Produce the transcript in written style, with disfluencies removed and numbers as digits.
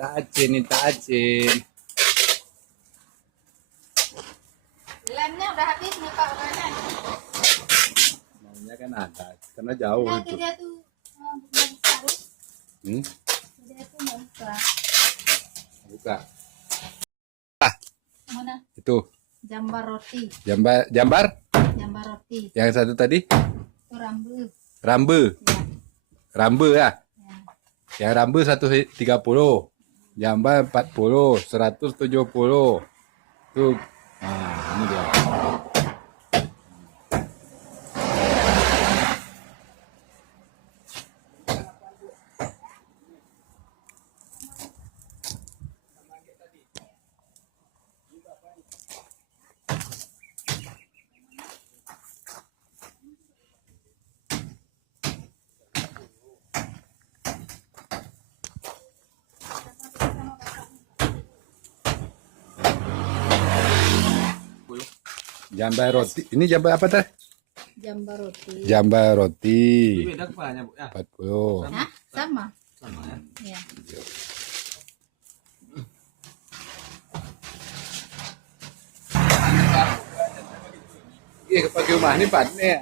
Minta acin. Lemnya udah habis nih Pak Banan. Maunya kan ada, karena jauh Nah, itu. dia tuh belum tahu. Dia tuh nggak buka. Buka. Mana? Itu. Jambar roti. Jambar? Jambar roti. Yang satu tadi? Itu rambu. Rambe. Ya. Rambe ya? Ya. Yang rambe 130. Jambar 40, 170. Tuh. Nah, ini dia. Jambar roti. Ini jambar apa teh? Jambar roti. Jambar roti. Beda kepalanya, Bu. Ya. 40. Hah? Sama. Sama ya. Ya. Iya, pakai rumah ini Pak. Nih.